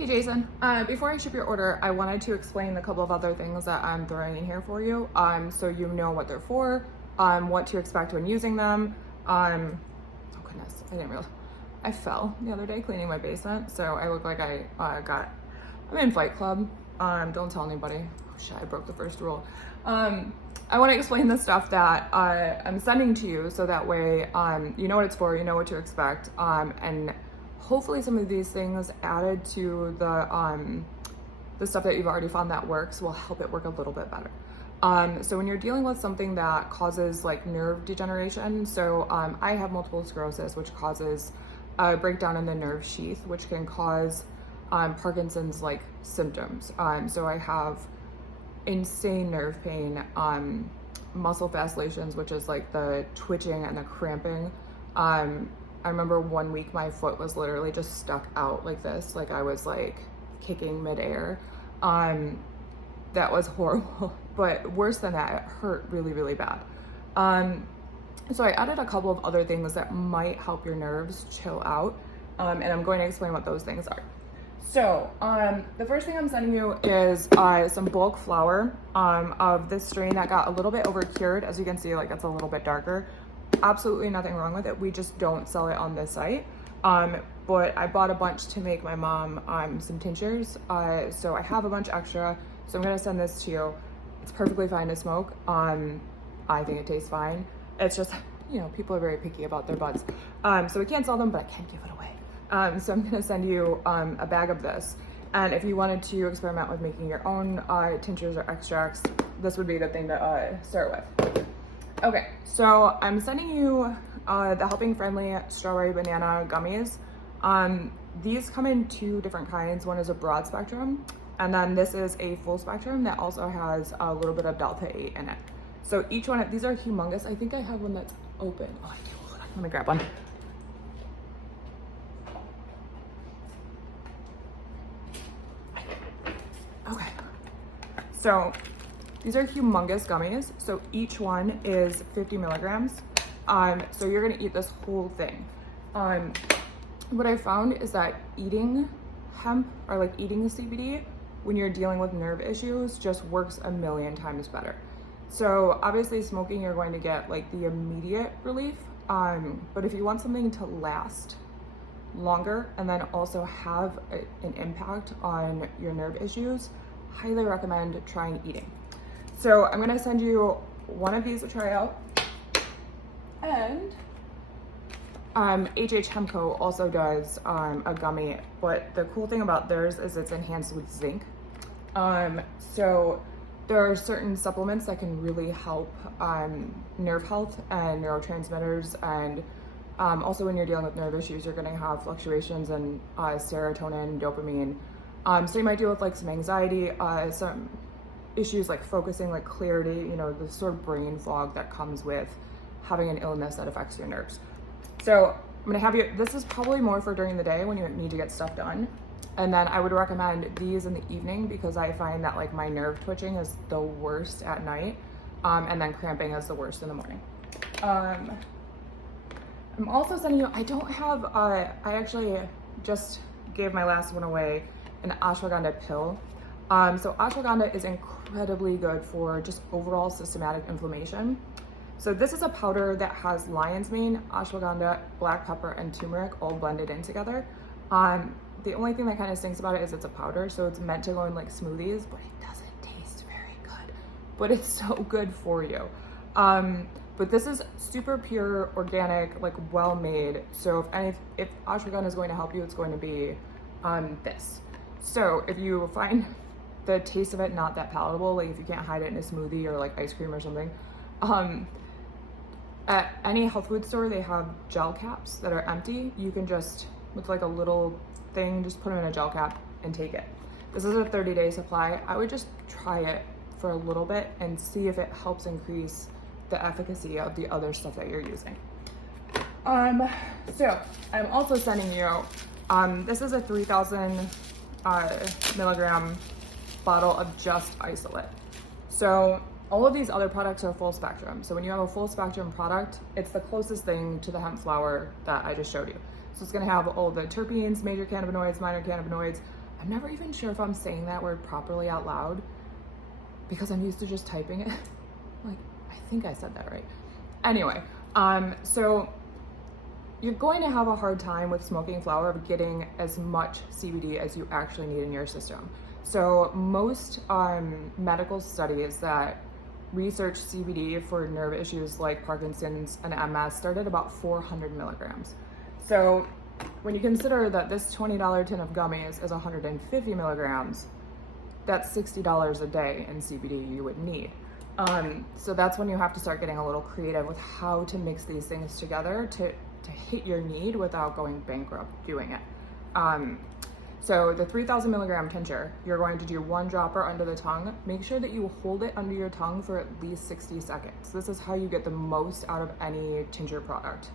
Hey Jason, before I ship your order, I wanted to explain a couple of other things that I'm throwing in here for you, so you know what they're for, what to expect when using them. Oh goodness, I didn't realize I fell the other day cleaning my basement, so I look like I'm in Fight Club. Don't tell anybody. Oh shit, I broke the first rule. I want to explain the stuff that I'm sending to you, so that way you know what it's for, you know what to expect, and hopefully some of these things added to the stuff that you've already found that works will help it work a little bit better. So when you're dealing with something that causes like nerve degeneration, so I have multiple sclerosis, which causes a breakdown in the nerve sheath, which can cause Parkinson's like symptoms. So I have insane nerve pain, muscle fasciculations, which is like the twitching and the cramping. I remember one week my foot was literally just stuck out like this, like I was like kicking midair. That was horrible, but worse than that, it hurt really, really bad. So I added a couple of other things that might help your nerves chill out, and I'm going to explain what those things are. So the first thing I'm sending you is some bulk flour of this strain that got a little bit over cured. As you can see, like it's a little bit darker. Absolutely nothing wrong with it. We just don't sell it on this site. But I bought a bunch to make my mom some tinctures. So I have a bunch extra. So I'm gonna send this to you. It's perfectly fine to smoke. I think it tastes fine. It's just, you know, people are very picky about their buds. So we can't sell them, but I can give it away. So I'm gonna send you a bag of this. And if you wanted to experiment with making your own tinctures or extracts, this would be the thing to start with. Okay, so I'm sending you the Helping Friendly Strawberry Banana Gummies. These come in two different kinds. One is a broad spectrum, and then this is a full spectrum that also has a little bit of Delta 8 in it. So each one, these are humongous. I think I have one that's open. Oh, I do. Hold on. Let me grab one. Okay, so these are humongous gummies. So each one is 50 milligrams. So you're gonna eat this whole thing. What I found is that eating hemp or like eating the CBD when you're dealing with nerve issues just works a million times better. So obviously smoking, you're going to get like the immediate relief. But if you want something to last longer and then also have an impact on your nerve issues, highly recommend trying eating. So I'm gonna send you one of these to try out. And Hemco also does a gummy, but the cool thing about theirs is it's enhanced with zinc. So there are certain supplements that can really help nerve health and neurotransmitters, and also when you're dealing with nerve issues, you're gonna have fluctuations in serotonin, dopamine. So you might deal with like some anxiety, some issues like focusing, like clarity, you know, the sort of brain fog that comes with having an illness that affects your nerves. So I'm gonna have you, this is probably more for during the day when you need to get stuff done. And then I would recommend these in the evening because I find that like my nerve twitching is the worst at night, and then cramping is the worst in the morning. I'm also sending you, I don't have, I actually just gave my last one away, an ashwagandha pill. So ashwagandha is incredibly good for just overall systematic inflammation. So this is a powder that has lion's mane, ashwagandha, black pepper, and turmeric all blended in together. The only thing that kind of stinks about it is it's a powder, so it's meant to go in like smoothies, but it doesn't taste very good. But it's so good for you. But this is super pure, organic, like well made. So if ashwagandha is going to help you, it's going to be this. So if you find the taste of it not that palatable, like if you can't hide it in a smoothie or like ice cream or something, at any health food store they have gel caps that are empty. You can just, with like a little thing, just put them in a gel cap and take it. This is a 30-day supply. I would just try it for a little bit and see if it helps increase the efficacy of the other stuff that you're using. So I'm also sending you, this is a 3,000 milligram bottle of just isolate. So all of these other products are full spectrum. So when you have a full spectrum product, it's the closest thing to the hemp flower that I just showed you. So it's gonna have all the terpenes, major cannabinoids, minor cannabinoids, I'm never even sure if I'm saying that word properly out loud because I'm used to just typing it. Like, I think I said that right. Anyway, so you're going to have a hard time with smoking flower of getting as much CBD as you actually need in your system. So most medical studies that research CBD for nerve issues like Parkinson's and MS started about 400 milligrams. So when you consider that this $20 tin of gummies is 150 milligrams, that's $60 a day in CBD you would need. So that's when you have to start getting a little creative with how to mix these things together to hit your need without going bankrupt doing it. So the 3,000 milligram tincture, you're going to do 1 dropper under the tongue. Make sure that you hold it under your tongue for at least 60 seconds. This is how you get the most out of any tincture product.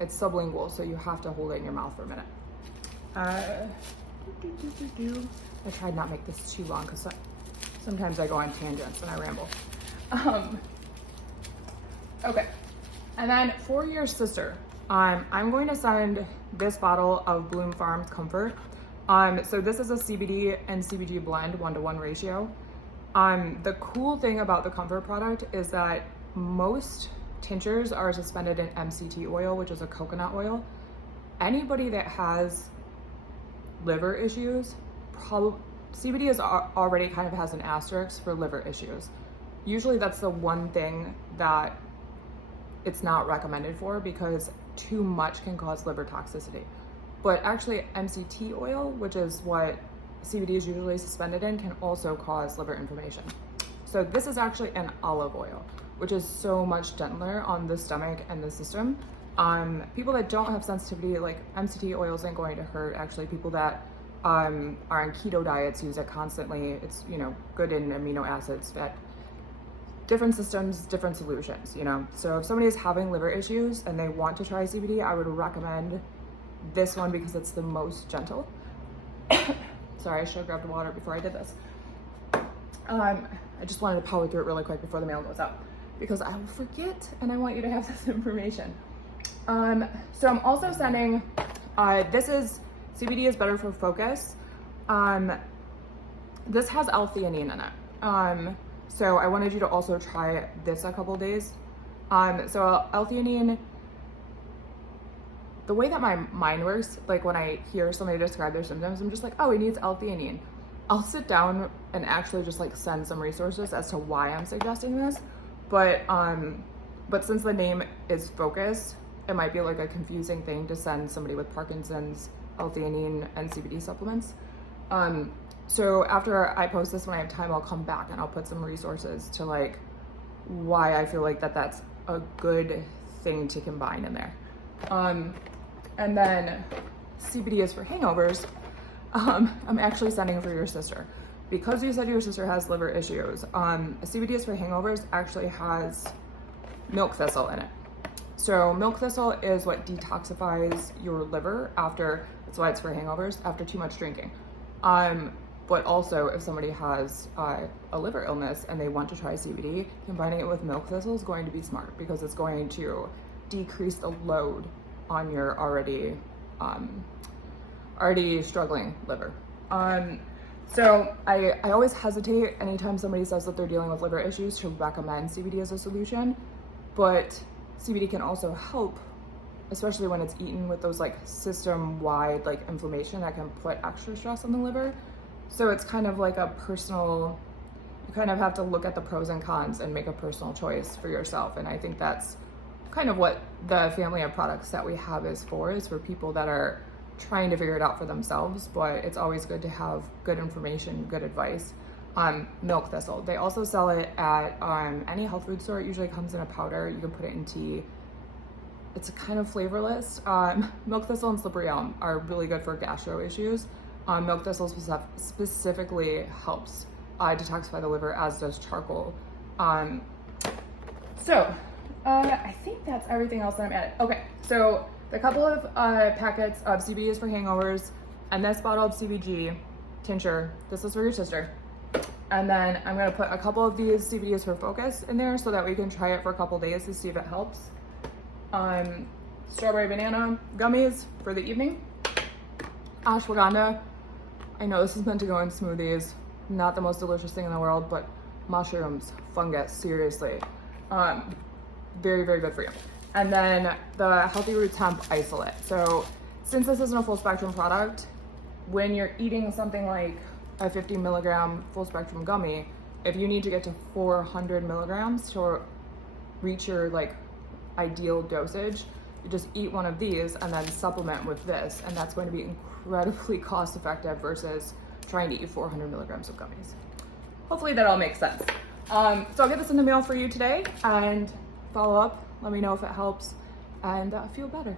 It's sublingual, so you have to hold it in your mouth for a minute. I tried not make this too long because sometimes I go on tangents and I ramble. Okay, and then for your sister, I'm going to send this bottle of Bloom Farms Comfort. So this is a CBD and CBG blend, 1-to-1 ratio. The cool thing about the Comfort product is that most tinctures are suspended in MCT oil, which is a coconut oil. Anybody that has liver issues, CBD is already kind of has an asterisk for liver issues. Usually that's the one thing that it's not recommended for because too much can cause liver toxicity. But actually MCT oil, which is what CBD is usually suspended in, can also cause liver inflammation. So this is actually an olive oil, which is so much gentler on the stomach and the system. People that don't have sensitivity, like MCT oil isn't going to hurt. Actually, people that are on keto diets use it constantly. It's, you know, good in amino acids, fat. Different systems, different solutions, you know. So if somebody is having liver issues and they want to try CBD, I would recommend this one because it's the most gentle. Sorry, I should have grabbed water before I did this. I just wanted to power through it really quick before the mail goes out because I will forget and I want you to have this information. So I'm also sending, this is, CBD is better for focus. This has L-theanine in it. So I wanted you to also try this a couple days. So L-theanine, the way that my mind works, like when I hear somebody describe their symptoms, I'm just like, oh, it needs L-theanine. I'll sit down and actually just like send some resources as to why I'm suggesting this. But since the name is focus, it might be like a confusing thing to send somebody with Parkinson's L-theanine and CBD supplements. So after I post this, when I have time, I'll come back and I'll put some resources to like why I feel like that's a good thing to combine in there. And then CBD is for hangovers. I'm actually sending for your sister. Because you said your sister has liver issues, CBD is for hangovers actually has milk thistle in it. So milk thistle is what detoxifies your liver after, that's why it's for hangovers, after too much drinking. But also if somebody has a liver illness and they want to try CBD, combining it with milk thistle is going to be smart because it's going to decrease the load on your already struggling liver. So I always hesitate anytime somebody says that they're dealing with liver issues to recommend CBD as a solution, but CBD can also help, especially when it's eaten with those like system-wide like inflammation that can put extra stress on the liver. So it's kind of like a personal, you kind of have to look at the pros and cons and make a personal choice for yourself. And I think that's kind of what the family of products that we have is for people that are trying to figure it out for themselves, but it's always good to have good information, good advice. Milk thistle, they also sell it at any health food store. It usually comes in a powder. You can put it in tea. It's kind of flavorless. Milk thistle and slippery elm are really good for gastro issues. Milk thistle specifically helps detoxify the liver, as does charcoal. So I think that's everything else that I'm adding. Okay, so the couple of packets of CBD is for hangovers, and this bottle of CBG tincture, this is for your sister. And then I'm gonna put a couple of these CBDs for focus in there so that we can try it for a couple days to see if it helps. Strawberry banana gummies for the evening. Ashwagandha. I know this is meant to go in smoothies, not the most delicious thing in the world, but mushrooms, fungus, seriously. Very, very good for you. And then the Healthy Roots Hemp Isolate. So since this isn't a full spectrum product, when you're eating something like a 50 milligram full spectrum gummy, if you need to get to 400 milligrams to reach your like ideal dosage, you just eat one of these and then supplement with this, and that's going to be incredibly cost effective versus trying to eat 400 milligrams of gummies. Hopefully that all makes sense. So I'll get this in the mail for you today and follow up. Let me know if it helps and feel better.